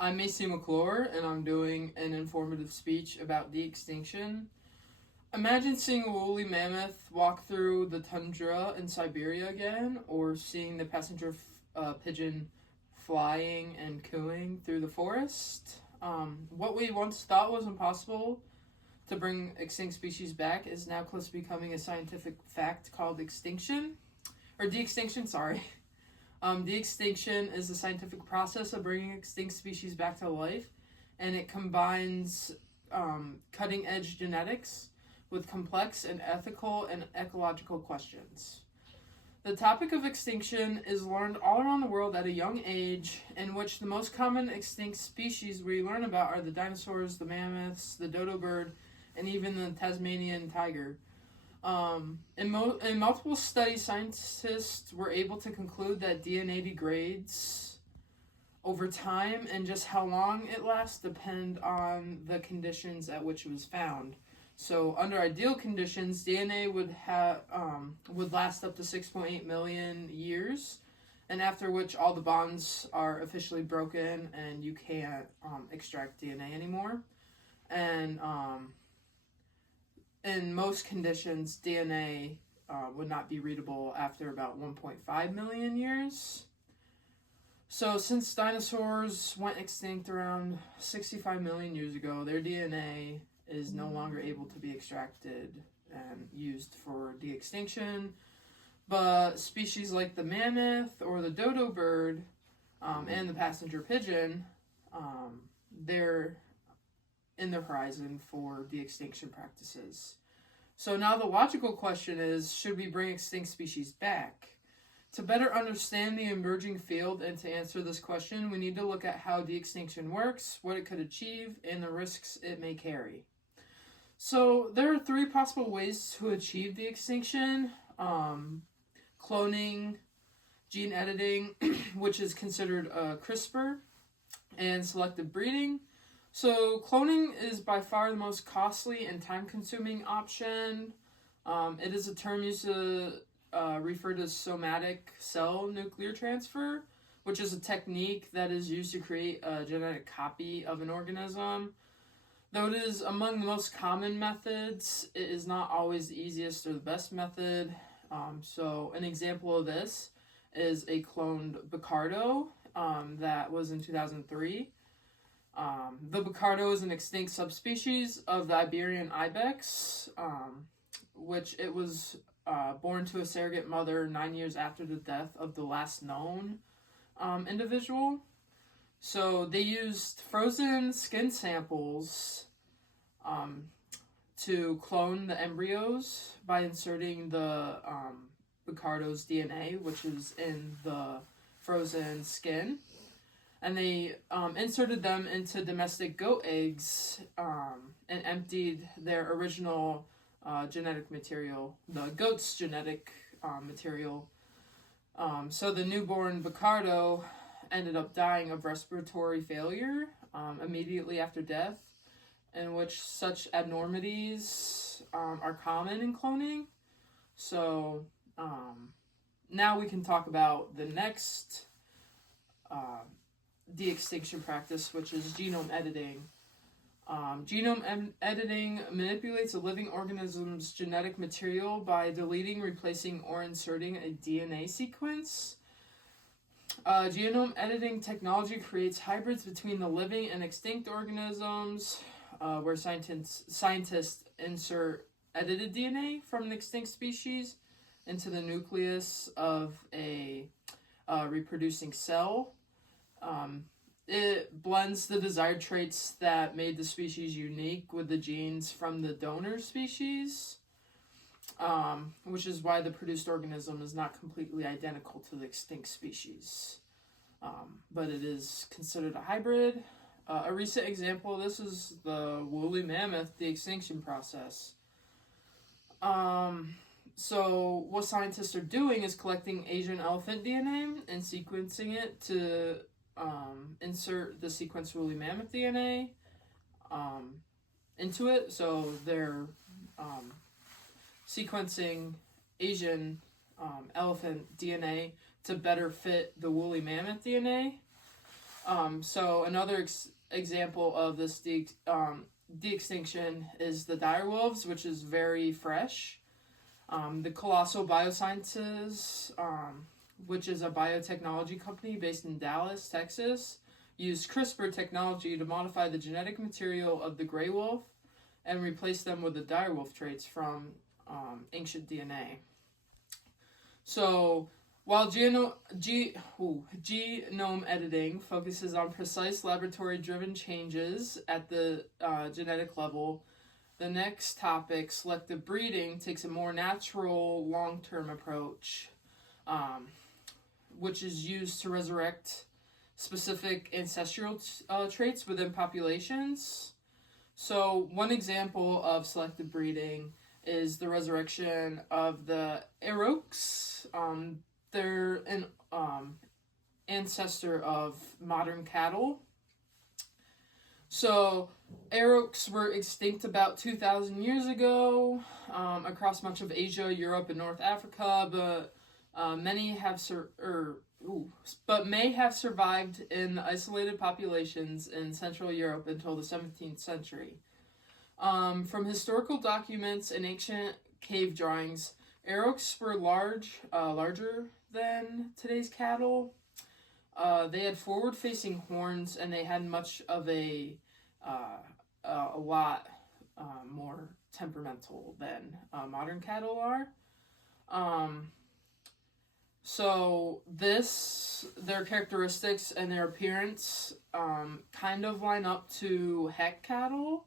I'm Maycee McClure, and I'm doing an informative speech about de-extinction. Imagine seeing a woolly mammoth walk through the tundra in Siberia again, or seeing the passenger pigeon flying and cooing through the forest. What we once thought was impossible to bring extinct species back is now close to becoming a scientific fact called extinction, or de-extinction, sorry. De-extinction is the scientific process of bringing extinct species back to life, and it combines cutting-edge genetics with complex and ethical and ecological questions. The topic of extinction is learned all around the world at a young age, in which the most common extinct species we learn about are the dinosaurs, the mammoths, the dodo bird, and even the Tasmanian tiger. In multiple studies, scientists were able to conclude that DNA degrades over time, and just how long it lasts depend on the conditions at which it was found. So, under ideal conditions, DNA would last up to 6.8 million years, and after which all the bonds are officially broken and you can't extract DNA anymore. And in most conditions, DNA would not be readable after about 1.5 million years. So since dinosaurs went extinct around 65 million years ago, their DNA is no longer able to be extracted and used for de-extinction. But species like the mammoth or the dodo bird and the passenger pigeon, they're in the horizon for de-extinction practices. So now the logical question is, should we bring extinct species back? To better understand the emerging field and to answer this question, we need to look at how de-extinction works, what it could achieve, and the risks it may carry. So there are three possible ways to achieve de-extinction. Cloning, gene editing, which is considered CRISPR, and selective breeding. So cloning is by far the most costly and time-consuming option. It is a term used to refer to somatic cell nuclear transfer, which is a technique that is used to create a genetic copy of an organism. Though it is among the most common methods, it is not always the easiest or the best method. So an example of this is a cloned Bucardo that was in 2003. The Bucardo is an extinct subspecies of the Iberian ibex, which it was born to a surrogate mother 9 years after the death of the last known individual. So they used frozen skin samples to clone the embryos by inserting the Bucardo's DNA, which is in the frozen skin. And they inserted them into domestic goat eggs and emptied their original genetic material, the goat's genetic material. So the newborn Bucardo ended up dying of respiratory failure immediately after death, in which such abnormalities are common in cloning. So now we can talk about the next de-extinction practice, which is genome editing. Genome editing manipulates a living organism's genetic material by deleting, replacing, or inserting a DNA sequence. Genome editing technology creates hybrids between the living and extinct organisms, where scientists insert edited DNA from an extinct species into the nucleus of a reproducing cell. It blends the desired traits that made the species unique with the genes from the donor species, which is why the produced organism is not completely identical to the extinct species, but it is considered a hybrid. A recent example of this is the woolly mammoth de-extinction process. So what scientists are doing is collecting Asian elephant DNA and sequencing it to insert the sequenced woolly mammoth DNA into it. So they're sequencing Asian elephant DNA to better fit the woolly mammoth DNA. So another example of this de-extinction is the direwolves, which is very fresh. The Colossal Biosciences, which is a biotechnology company based in Dallas, Texas, used CRISPR technology to modify the genetic material of the gray wolf and replace them with the direwolf traits from ancient DNA. So, while genome editing focuses on precise laboratory-driven changes at the genetic level, the next topic, selective breeding, takes a more natural, long-term approach, which is used to resurrect specific ancestral traits within populations. So, one example of selective breeding is the resurrection of the Aurochs. They're an ancestor of modern cattle. So, Aurochs were extinct about 2,000 years ago across much of Asia, Europe, and North Africa, but may have survived in isolated populations in Central Europe until the 17th century. From historical documents and ancient cave drawings, Aurochs were larger than today's cattle. They had forward-facing horns, and they had much of a lot more temperamental than modern cattle are. So their characteristics and their appearance kind of line up to heck cattle,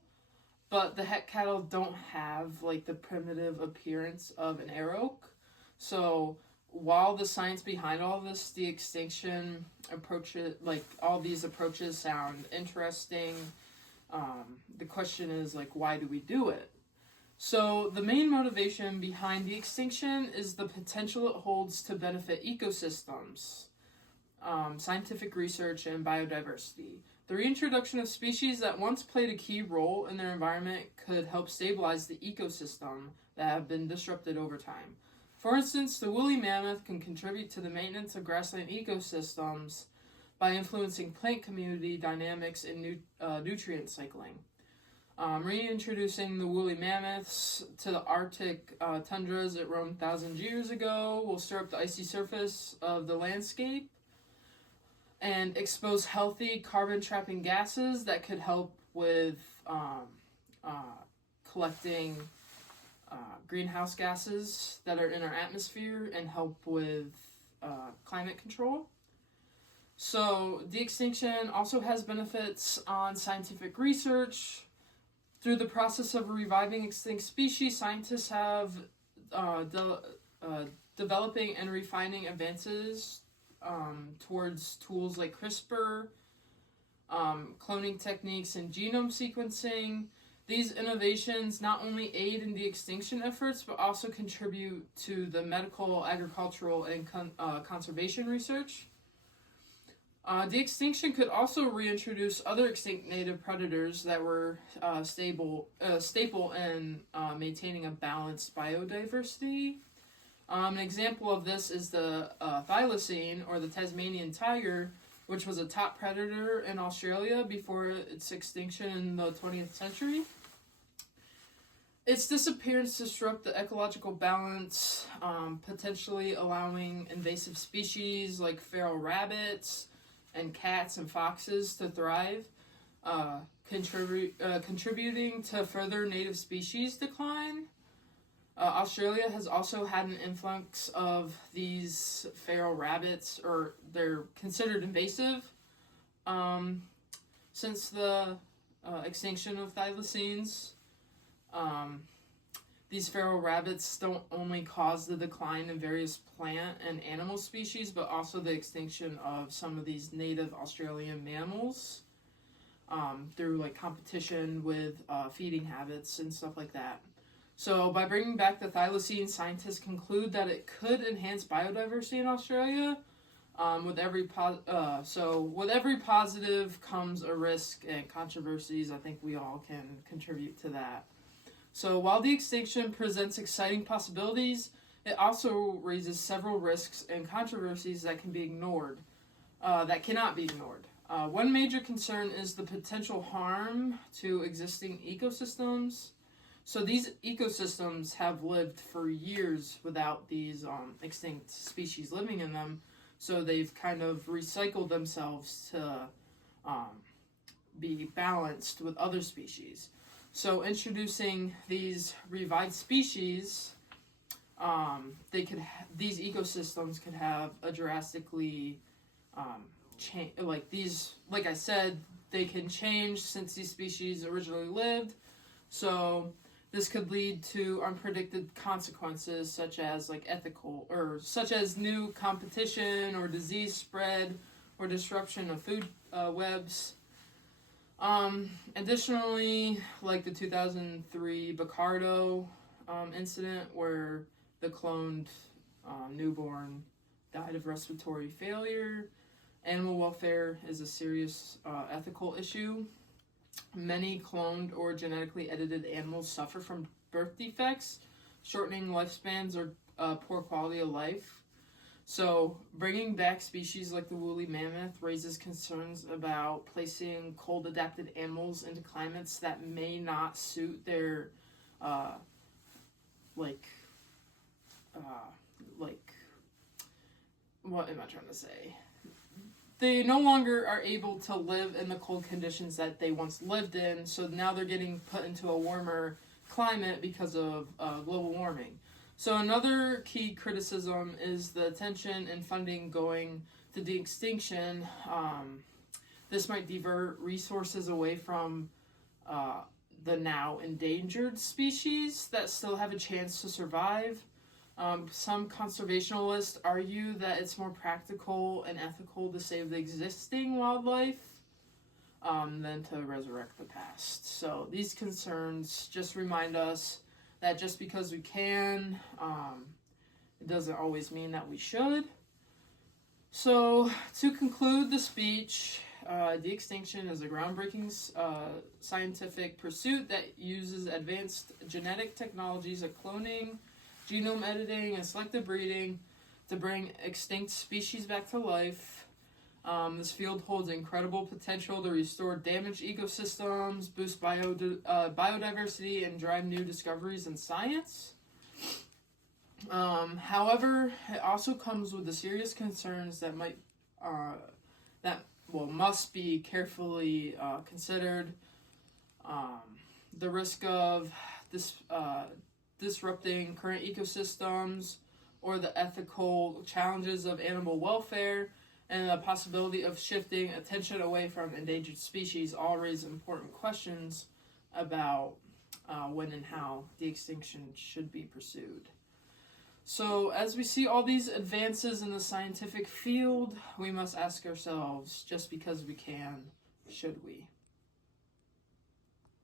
but the heck cattle don't have like the primitive appearance of an Auroch. So while the science behind all this de-extinction approaches, like all these approaches sound interesting, the question is like, why do we do it? So the main motivation behind de-extinction is the potential it holds to benefit ecosystems, scientific research, and biodiversity. The reintroduction of species that once played a key role in their environment could help stabilize the ecosystem that have been disrupted over time. For instance, the woolly mammoth can contribute to the maintenance of grassland ecosystems by influencing plant community dynamics and nutrient cycling. Reintroducing the woolly mammoths to the Arctic tundras that roamed thousands of years ago will stir up the icy surface of the landscape and expose healthy carbon-trapping gases that could help with collecting greenhouse gases that are in our atmosphere and help with climate control. So, de-extinction also has benefits on scientific research. Through the process of reviving extinct species, scientists have developing and refining advances towards tools like CRISPR, cloning techniques, and genome sequencing. These innovations not only aid in de-extinction efforts, but also contribute to the medical, agricultural, and conservation research. De-extinction could also reintroduce other extinct native predators that were staple in maintaining a balanced biodiversity. An example of this is the thylacine, or the Tasmanian tiger, which was a top predator in Australia before its extinction in the 20th century. Its disappearance disrupted the ecological balance, potentially allowing invasive species like feral rabbits and cats and foxes to thrive, contributing to further native species decline. Australia has also had an influx of these feral rabbits, or they're considered invasive, since the extinction of thylacines. These feral rabbits don't only cause the decline in various plant and animal species, but also the extinction of some of these native Australian mammals through like competition with feeding habits and stuff like that. So by bringing back the thylacine, scientists conclude that it could enhance biodiversity in Australia. With every positive comes a risk and controversies. I think we all can contribute to that. So while de-extinction presents exciting possibilities, it also raises several risks and controversies that cannot be ignored. One major concern is the potential harm to existing ecosystems. So these ecosystems have lived for years without these extinct species living in them. So they've kind of recycled themselves to be balanced with other species. So introducing these revived species, these ecosystems could have a drastically change. Like I said, they can change since these species originally lived. So this could lead to unpredicted consequences, such as such as new competition or disease spread or disruption of food webs. Additionally, like the 2003 Bacardo incident, where the cloned newborn died of respiratory failure, animal welfare is a serious ethical issue. Many cloned or genetically edited animals suffer from birth defects, shortening lifespans or poor quality of life. So, bringing back species like the woolly mammoth raises concerns about placing cold-adapted animals into climates that may not suit their, what am I trying to say? They no longer are able to live in the cold conditions that they once lived in, so now they're getting put into a warmer climate because of global warming. So another key criticism is the attention and funding going to de-extinction. This might divert resources away from the now endangered species that still have a chance to survive. Some conservationists argue that it's more practical and ethical to save the existing wildlife than to resurrect the past. So these concerns just remind us that just because we can, it doesn't always mean that we should. So to conclude the speech, de-extinction is a groundbreaking scientific pursuit that uses advanced genetic technologies like cloning, genome editing, and selective breeding to bring extinct species back to life. This field holds incredible potential to restore damaged ecosystems, boost biodiversity, and drive new discoveries in science. However, it also comes with the serious concerns that must be carefully considered. The risk of disrupting current ecosystems, or the ethical challenges of animal welfare, and the possibility of shifting attention away from endangered species all raise important questions about when and how de-extinction should be pursued. So, as we see all these advances in the scientific field, we must ask ourselves, just because we can, should we?